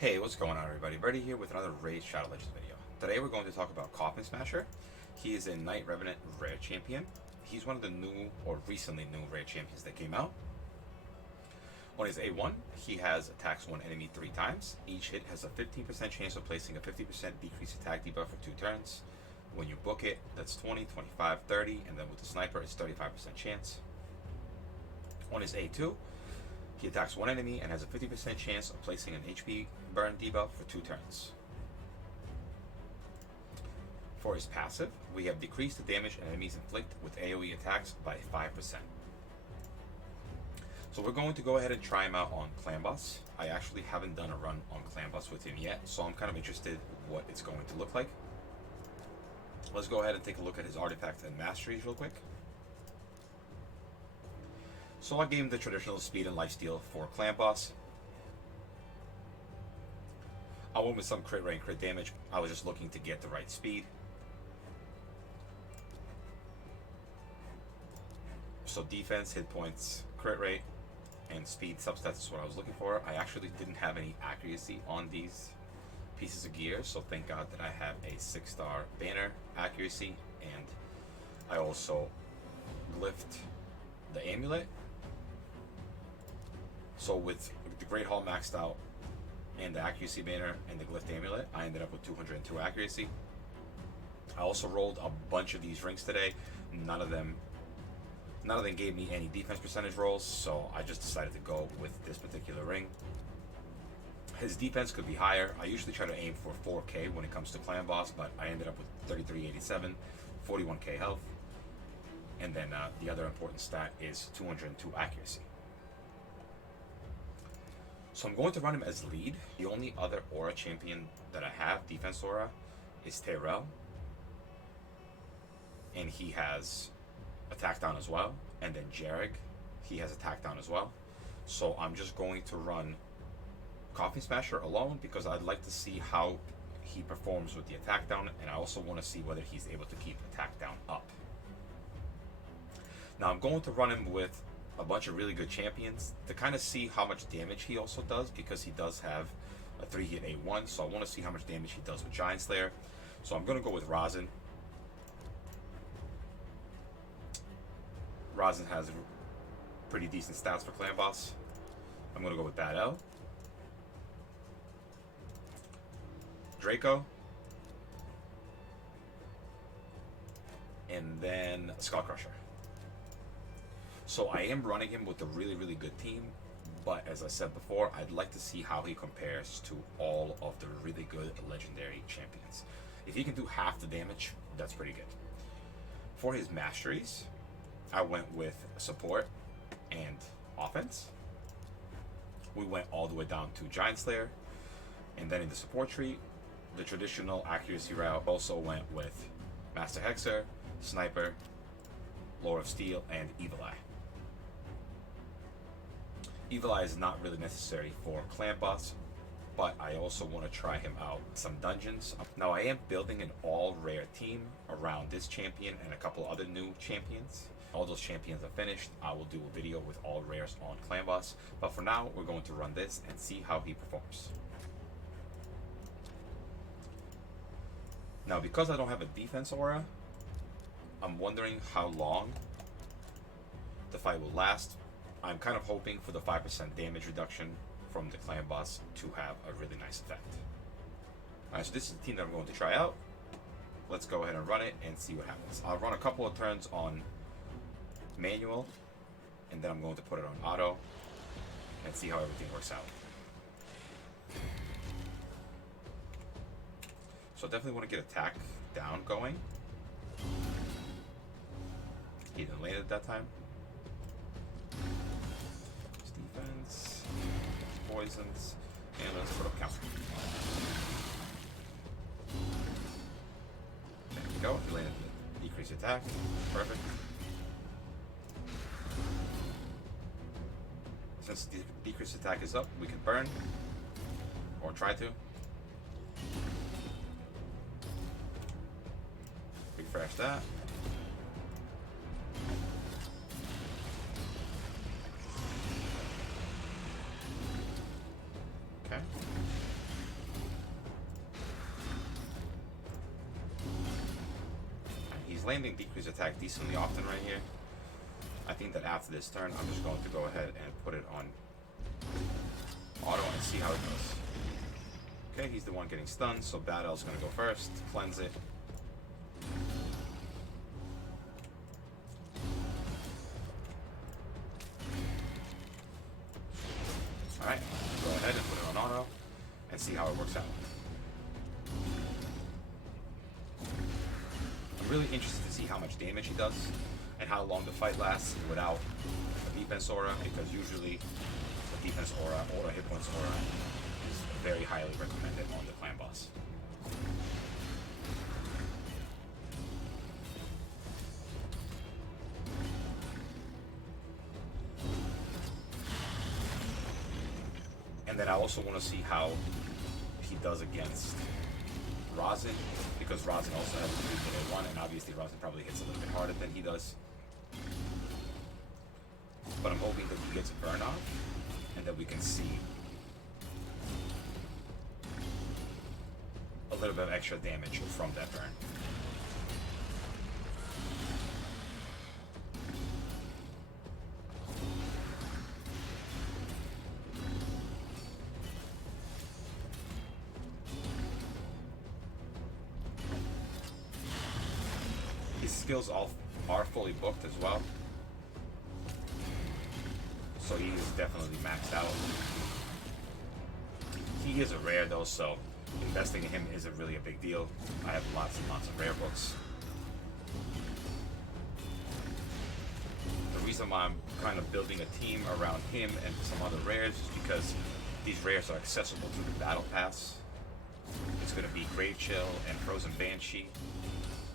Hey, what's going on everybody? Brady here with another Raid Shadow Legends video. Today we're going to talk about Coffin Smasher. He is a Knight Revenant rare champion. He's one of the new or recently new rare champions that came out. On his A1, he has attacks one enemy 3 times. Each hit has a 15% chance of placing a 50% decreased attack debuff for 2 turns. When you book it, that's 20, 25, 30, and then with the sniper, it's 35% chance. On his A2, he attacks one enemy and has a 50% chance of placing an HP burn debuff for 2 turns. For his passive, we have decreased the damage enemies inflict with AoE attacks by 5%. So we're going to go ahead and try him out on Clan Boss. I actually haven't done a run on Clan Boss with him yet, so I'm kind of interested what it's going to look like. Let's go ahead and take a look at his artifacts and masteries real quick. So I gave him the traditional speed and lifesteal for Clan Boss. I went with some crit rate and crit damage. I was just looking to get the right speed. So defense, hit points, crit rate, and speed substats is what I was looking for. I actually didn't have any accuracy on these pieces of gear, so thank God that I have a 6-star banner accuracy, and I also glyphed the amulet. So with the Great Hall maxed out and the accuracy banner and the glyphed amulet, I ended up with 202 accuracy. I also rolled a bunch of these rings today. None of them gave me any defense percentage rolls, so I just decided to go with this particular ring. His defense could be higher. I usually try to aim for 4k when it comes to Clan Boss, but I ended up with 3387, 41k health, and then the other important stat is 202 accuracy. So I'm going to run him as lead. The only other aura champion that I have, defense aura, is Tyrell, and he has attack down as well. And then Jarek, he has attack down as well. So I'm just going to run Coffin Smasher alone because I'd like to see how he performs with the attack down, and I also want to see whether he's able to keep attack down up. Now I'm going to run him with a bunch of really good champions to kind of see how much damage he also does, because he does have a 3-hit A1, so I want to see how much damage he does with Giant Slayer. So I'm going to go with Rosin. Rosin has pretty decent stats for Clan Boss. I'm going to go with Bad L. Draco. And then Skull Crusher. So I am running him with a really, really good team, but as I said before, I'd like to see how he compares to all of the really good legendary champions. If he can do half the damage, that's pretty good. For his masteries, I went with support and offense. We went all the way down to Giant Slayer, and then in the support tree, the traditional accuracy route also went with Master Hexer, Sniper, Lord of Steel, and Evil Eye. Evil Eye is not really necessary for Clan Boss, but I also want to try him out some dungeons. Now I am building an all rare team around this champion and a couple other new champions. All those champions are finished. I will do a video with all rares on Clan Boss, but for now we're going to run this and see how he performs. Now because I don't have a defense aura, I'm wondering how long the fight will last. I'm kind of hoping for the 5% damage reduction from the Clan Boss to have a really nice effect. Alright, so this is the team that I'm going to try out. Let's go ahead and run it and see what happens. I'll run a couple of turns on manual, and then I'm going to put it on auto and see how everything works out. So I definitely want to get attack down going. He didn't land at that time. Defense, poisons, and let's put up counter. There we go. He landed the decreased attack. Perfect. Since the decreased attack is up, we can burn, or try to. Refresh that. Okay. landing decrease attack decently often right here. I think that after this turn, I'm just going to go ahead and put it on auto and see how it goes. Okay, he's the one getting stunned, so Bad L's going to go first, cleanse it. Alright, go ahead and put it on auto and see how it works out. I'm really interested to see how much damage he does and how long the fight lasts without a defense aura, because usually the defense aura or a hit points aura is very highly recommended on the clan boss. And then I also want to see how he does against Rosin, because Rosin also has a 3-1, and obviously Rosin probably hits a little bit harder than he does. But I'm hoping that he gets a burn off, and that we can see a little bit of extra damage from that burn. Skills all are fully booked as well, so he is definitely maxed out. He is a rare though, so investing in him isn't really a big deal. I have lots and lots of rare books. The reason why I'm kind of building a team around him and some other rares is because these rares are accessible through the battle pass. It's going to be Grave Chill and Frozen Banshee.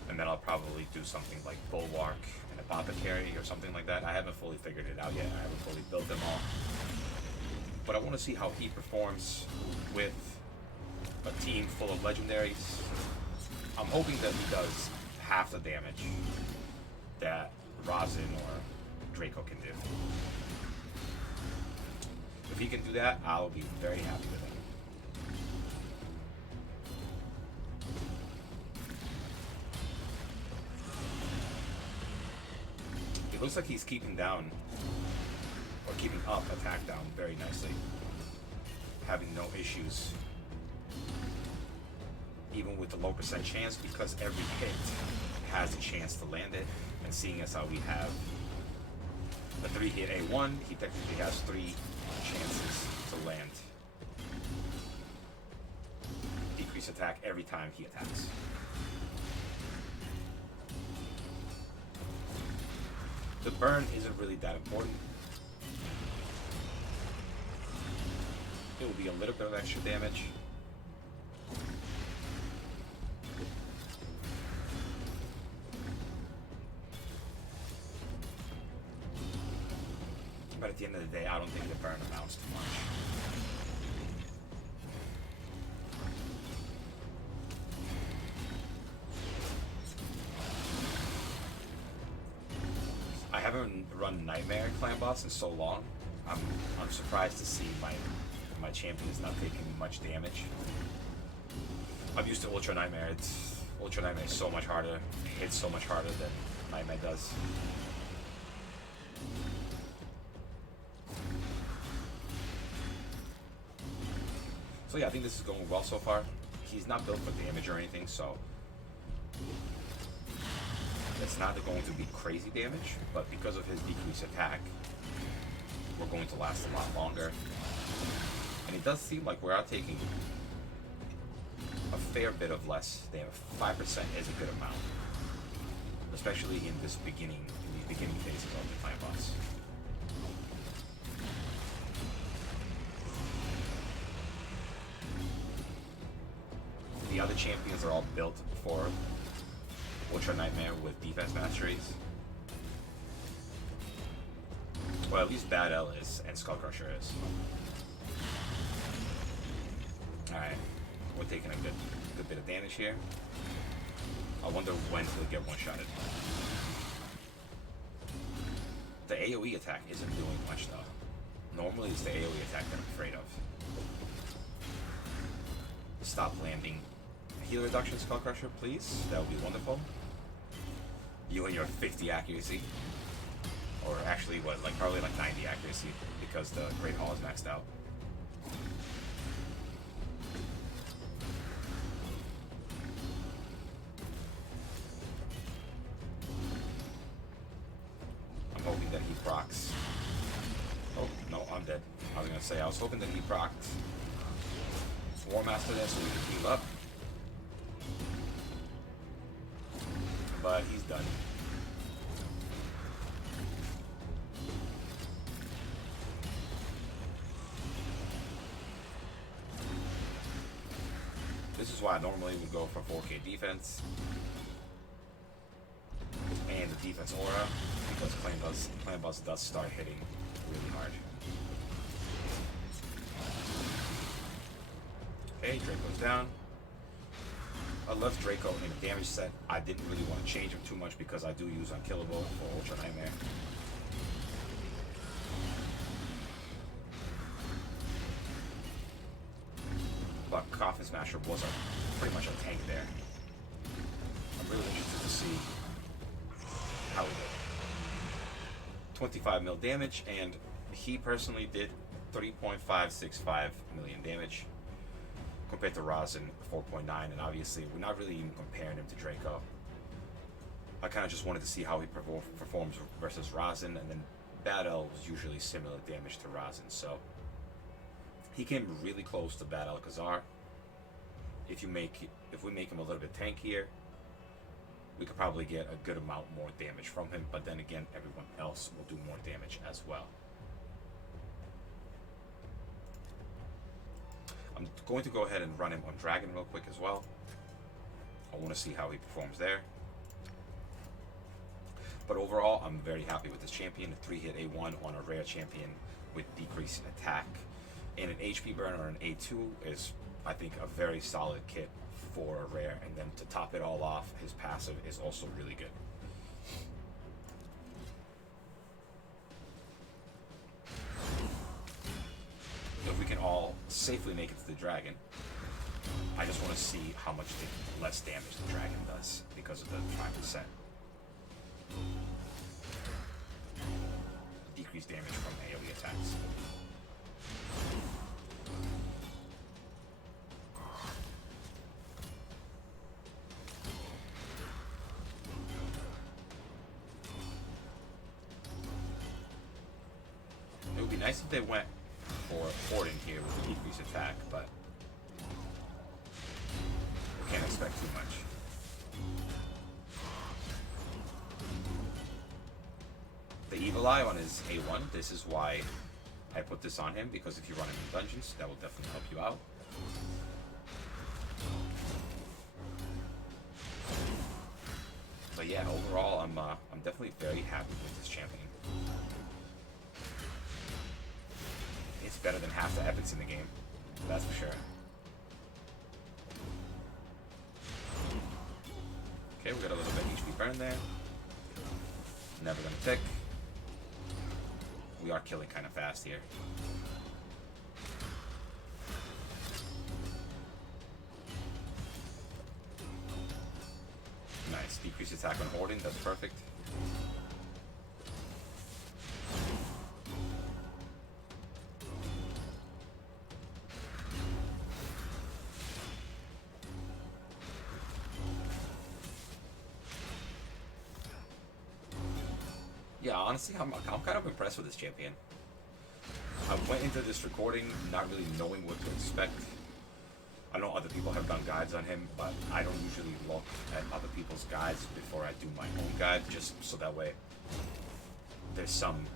And then I'll probably do something like Bulwark and Apothecary or something like that. I haven't fully figured it out yet. I haven't fully built them all. But I want to see how he performs with a team full of legendaries. I'm hoping that he does half the damage that Rosin or Draco can do. If he can do that, I'll be very happy with him. It looks like he's keeping down, or keeping up attack down very nicely. Having no issues, even with the low % chance, because every hit has a chance to land it. And seeing as how we have a 3-hit A1, he technically has 3 chances to land. Decrease attack every time he attacks. The burn isn't really that important. It will be a little bit of extra damage. But at the end of the day, I don't think the burn amounts to much. I haven't run Nightmare Clan Boss in so long. I'm surprised to see my champion is not taking much damage. I'm used to Ultra Nightmare. Ultra Nightmare is so much harder. It hits so much harder than Nightmare does. So yeah, I think this is going well so far. He's not built for damage or anything, so it's not going to be crazy damage, but because of his decreased attack, we're going to last a lot longer. And it does seem like we are taking a fair bit of less damage. 5% is a good amount, especially in these beginning phases of the clan boss. The other champions are all built for Ultra Nightmare with defense masteries. Well, at least Bad L is, and Skull Crusher is. Alright, we're taking a good bit of damage here. I wonder when he'll get one-shotted. The AoE attack isn't doing much though. Normally it's the AoE attack that I'm afraid of. Stop landing. Heal reduction, Skull Crusher, please. That would be wonderful. You and your 50 accuracy. Or actually, what, like probably like 90 accuracy because the Great Hall is maxed out. I'm hoping that he procs. Oh, no, I'm dead. I was gonna say, I was hoping that he procs War Master there so we could heal up. But he's done. This is why I normally would go for 4K defense and the defense aura, because Clan Boss does start hitting really hard. Okay, Draco's down. I left Draco in a damage set. I didn't really want to change him too much because I do use Unkillable for Ultra Nightmare. But Coffin Smasher was pretty much a tank there. I'm really interested to see how he did. 25 mil damage, and he personally did 3.565 million damage compared to Rosin 4.9, and obviously we're not really even comparing him to Draco. I kind of just wanted to see how he performs versus Rosin, and then Bad L was usually similar damage to Rosin, so he came really close to Bad Alcazar. If we make him a little bit tankier, we could probably get a good amount more damage from him, but then again, everyone else will do more damage as well. I'm going to go ahead and run him on Dragon real quick as well. I want to see how he performs there. But overall, I'm very happy with this champion. A 3-hit A1 on a rare champion with decreased attack. And an HP burn or an A2 is, I think, a very solid kit for a rare. And then to top it all off, his passive is also really good. If we can all safely make it to the dragon, I just want to see how much less damage the dragon does because of the 5%. Decreased damage from AoE attacks. It would be nice if they went for Horden here with a decreased attack, but we can't expect too much. The Evil Eye on his A1, this is why I put this on him, because if you run him in dungeons, that will definitely help you out. But yeah, overall, I'm definitely very happy with this champion. It's better than half the epics in the game, that's for sure. Okay, we got a little bit of HP burn there. Never gonna tick. We are killing kind of fast here. Nice, decreased attack on Horden, that's perfect. Yeah, honestly, I'm kind of impressed with this champion. I went into this recording not really knowing what to expect. I know other people have done guides on him, but I don't usually look at other people's guides before I do my own guide, just so that way there's some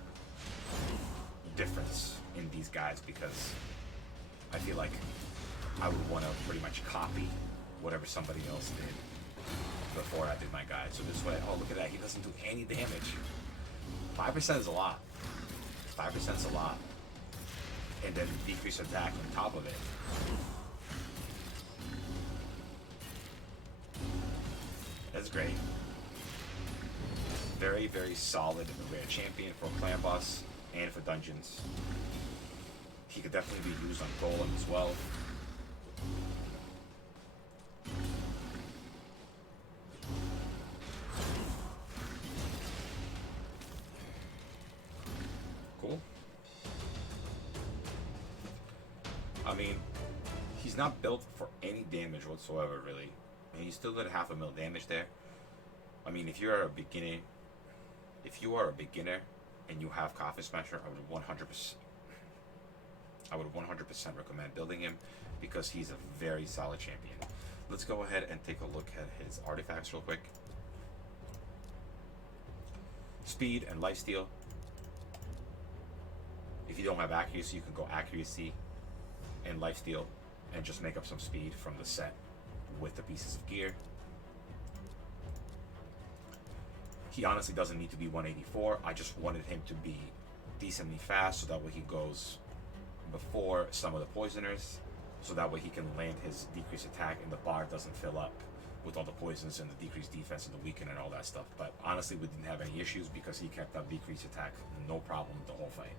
difference in these guides, because I feel like I would want to pretty much copy whatever somebody else did before I did my guide. So this way, oh, look at that, he doesn't do any damage. 5% is a lot. 5% is a lot. And then decrease attack on top of it. That's great. Very, very solid rare champion for clan boss and for dungeons. He could definitely be used on Golem as well. I mean, he's not built for any damage whatsoever, really. And he still did 500,000 damage there. I mean, if you are a beginner and you have Coffin Smasher, I would 100% recommend building him because he's a very solid champion. Let's go ahead and take a look at his artifacts real quick. Speed and lifesteal. If you don't have accuracy, you can go accuracy and lifesteal and just make up some speed from the set with the pieces of gear. He honestly doesn't need to be 184. I just wanted him to be decently fast so that way he goes before some of the poisoners, so that way he can land his decreased attack and the bar doesn't fill up with all the poisons and the decreased defense and the weaken and all that stuff. But honestly, we didn't have any issues because he kept up decreased attack no problem the whole fight.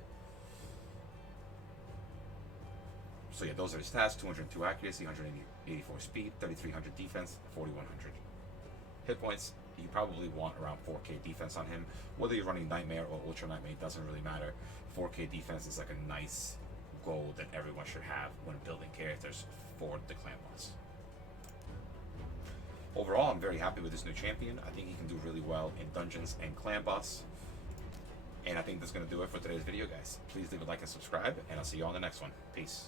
So yeah, those are his stats: 202 accuracy, 184 speed, 3300 defense, 4100 hit points. You probably want around 4k defense on him. Whether you're running Nightmare or Ultra Nightmare, doesn't really matter. 4k defense is like a nice goal that everyone should have when building characters for the clan boss. Overall, I'm very happy with this new champion. I think he can do really well in dungeons and clan boss. And I think that's going to do it for today's video, guys. Please leave a like and subscribe, and I'll see you on the next one. Peace.